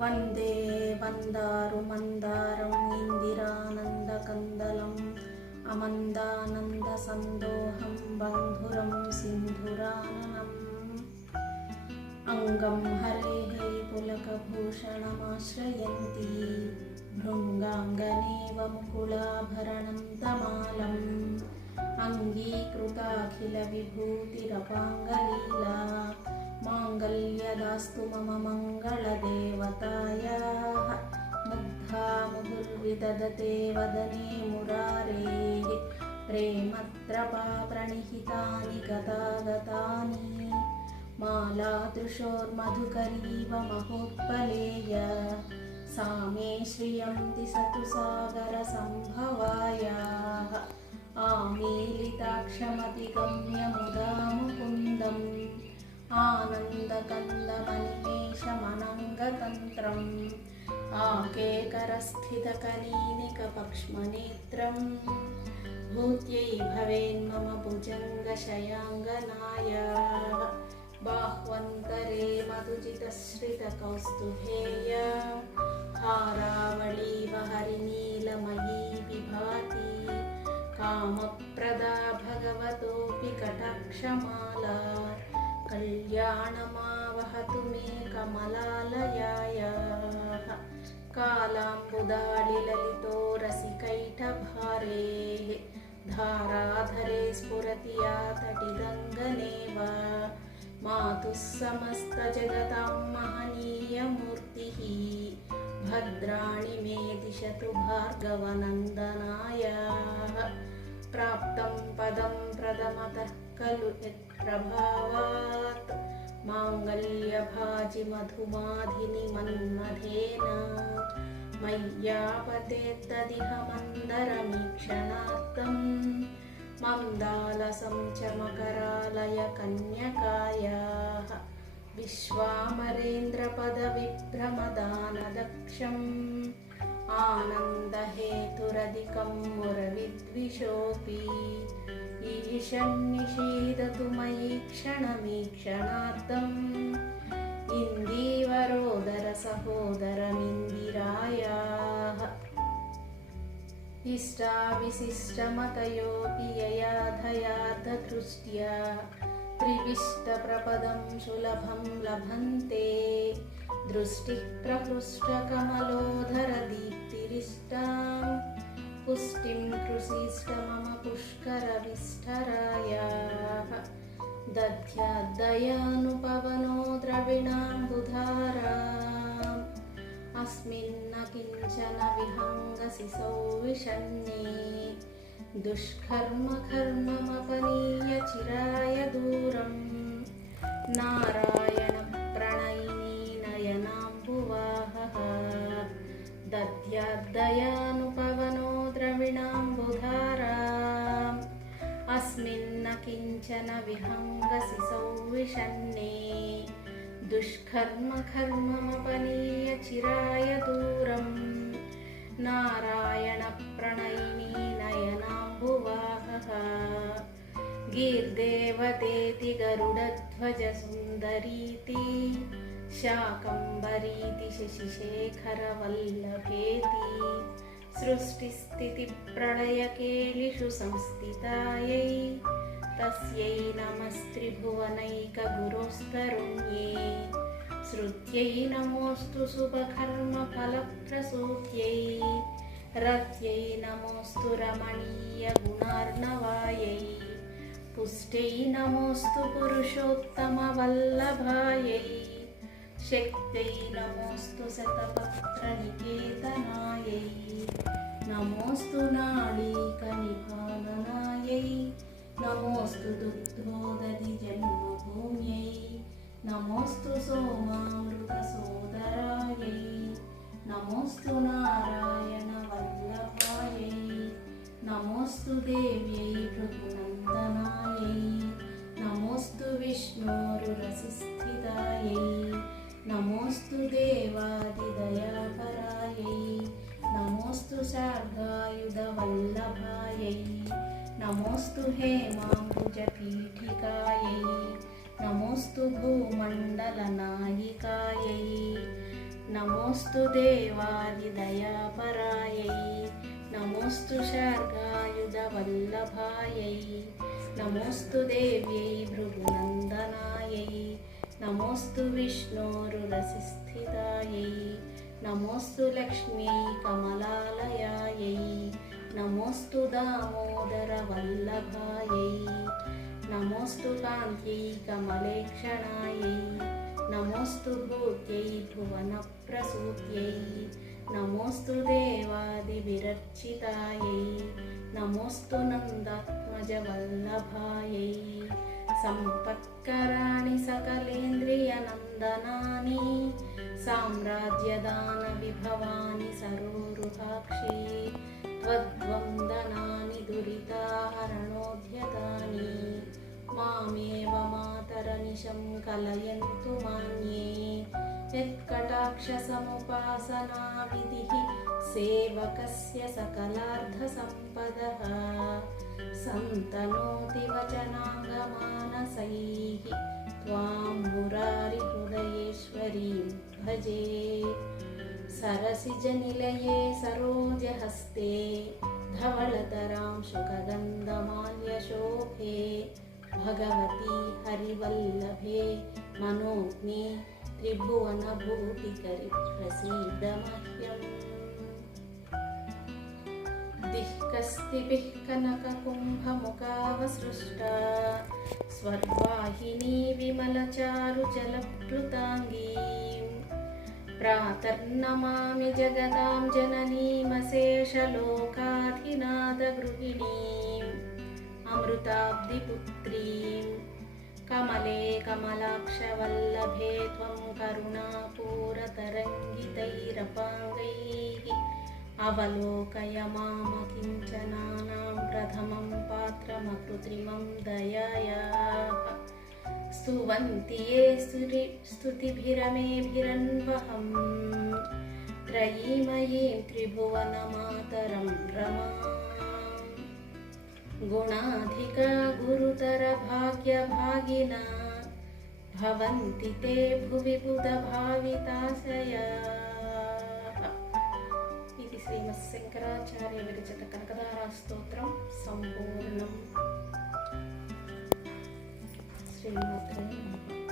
वन्दे वन्दारुमन्दारम् इन्दिरानन्दकन्दलम् अमन्दानन्दसन्दोहं बन्धुरं सिन्धुराननम्। अङ्गं हरेः पुलकभूषणमाश्रयन्ती भृङ्गाङ्गनेव मुकुलाभरणं तमालम्। अङ्गीकृताखिलविभूतिरपाङ्गलीला माङ्गल्यदास्तु मम मङ्गलदेवतायाः। मुग्धा मुहुर्विदधते वदने मुरारेः। प्रेमत्रपा प्रणिहितानि गतागतानि मालादृशोर्मधुकरीव महोत्पलेय। सा मे श्रियं दिशतु सागरसम्भवायाः आमीलिताक्षमतिगम्य मुदा मुकुन्दम् आनन्दकन्दमनिमेषमनङ्गतन्त्रम् आकेकरस्थितकनीनिकपक्ष्मनेत्रम् भूत्यै भवेन्मम भुजङ्गशयाङ्गनाय। बाह्वन्तरे मधुजितश्रितकौस्तुभेय हारावळीव हरिनीलमयी विभाति कामप्रदा भगवतोऽपि कटाक्षमाला कल्याणमावहतु मे कमलालयायाः। कालाम्बुदाडिललितो रसिकैटभारेः धाराधरे स्फुरति या तटिदङ्गनेव। मातुः समस्तजगतां महनीयमूर्तिः। भद्राणि मे दिशतु भार्गवनन्दनाय। प्राप्तं पदं प्रथमतः खलु यत्प्रभावात्। माङ्गल्यभाजि मधुमाधिनि मन्मथेन मय्यापतेत्तदिह मन्दरमीक्षणार्थम् मन्दालसं च मकरालय कन्यकायाः विश्वामरेन्द्रपदविभ्रमदानदक्षम्। आनन्दहेतुरधिकं मुरविद्विषोऽपि ईशन्निषीदतु मयि क्षणमीक्षणार्थम्। इन्दीवरोदरसहोदरमिन्दिरायाः इष्टाविशिष्टमतयोऽपि धयार्धदृष्ट्या त्रिविष्टप्रपदं सुलभं लभन्ते। दृष्टिः प्रहृष्टकमलोधरदीप्तिरिष्टां पुष्टिं कृषिष्ट मम पुष्करविष्ठरायाः दध्यादयानुपवनो द्रविणाम्बुधाराम् अस्मिन्न किञ्चन विहङ्गसि सौविषन्ने दुष्कर्म अस्मिन्न किञ्चन विहङ्गसि सौविषन्ने दुष्कर्म कर्ममपनीय चिराय दूरम्। नारायणप्रणयिनी नयनाम्बुवाहः गीर्देवतेति गरुडध्वजसुन्दरीति। शाकम्बरीति शशिशेखरवल्लभेति सृष्टिस्थितिप्रलयकेलिषु संस्थितायै तस्यै नमस्त्रिभुवनैकगुरोस्तरुण्ये श्रुत्यै नमोऽस्तु शुभकर्मफलप्रसूत्यै रत्यै नमोऽस्तु रमणीयगुणार्णवायै पुष्ट्यै नमोऽस्तु पुरुषोत्तमवल्लभायै शक्त्यै नमोऽस्तु शतपत्रनिकेतनायै నమోస్తు నాళీకనిపాలనాయై నమోస్తు దుగ్ధోదరి జన్మభూమ్యై. నమోస్తు సోమామృత సోదరాయై. నమోస్తు నారాయణ వల్లభాయై. నమోస్తు దేవ్యై భృగునందనాయై నమోస్తు విష్ణోరురసుస్థితాయై నమోస్తు దేవాదిదయాకరాయై నమోస్తు శార్గాయుధ వల్లభాయై. నమోస్తు హేమాంబుజపీఠికాయై. నమోస్తు భూమండలనాయికాయై. నమోస్తు దేవాదిదయాపరాయై నమోస్తు శార్గాయుధ వల్లభాయై. నమోస్తు దేవ్యై భృగునందనాయై. నమోస్తు విష్ణోరురసిస్థితాయై. నమోస్తు లక్ష్మీ కమలాలయాయై. నమోస్తు దామోదర వల్లభాయై. నమోస్తు కాంత్యై కమలేక్షణాయై. నమోస్తు భూత్యై భువన ప్రసూత్యై నమోస్తు దేవాదివిరర్చితాయై నమోస్తు నందాత్మజవల్లభాయై సంపత్కరాణి సకలేంద్రియనందనాని साम्राज्यदानविभवानि सरोरुहाक्षी त्वद्वन्दनानि दुरिताहरणोद्यतानि मामेव मातरनिशं कलयन्तु मान्ये। यत्कटाक्षसमुपासनाविधिः सेवकस्य सकलार्धसम्पदः सन्तनोति वचनाङ्गमानसैः त्वां मुरारिहृदयेश्वरीं भजे। सरसिजनिलये सरोजहस्ते धवलतरां शुकगन्धमाल्यशोभे भगवती हरिवल्लभे त्रिभुवनभूतिकरि प्रसीद मह्यम् कनककुम्भमुखावसृष्टा स्वर्वाहिनी विमलचारुजलप्लुताङ्गीम् प्रातर्नमामि जगदां जननीमशेषलोकाधिनाथगृहिणीम् अमृताब्धिपुत्रीम्। कमले कमलाक्षवल्लभे त्वं करुणापूरतरङ्गितैरपाङ्गैः अवलोकय मामकिञ्चनानां प्रथमं पात्रमकृत्रिमं दयायाः स्तुवन्ति ये स्तुति स्तुतिभिरमेभिरन्वहम् त्रयीमयीं त्रिभुवनमातरं रमाम् गुणाधिका गुरुतरभाग्यभागिना भवन्ति ते भुवि बुधभाविताशयाः इति श्रीमत्शङ्कराचार्यविरचितकनकदारास्तोत्रं सम्पूर्णम् श्रीमत्रे Same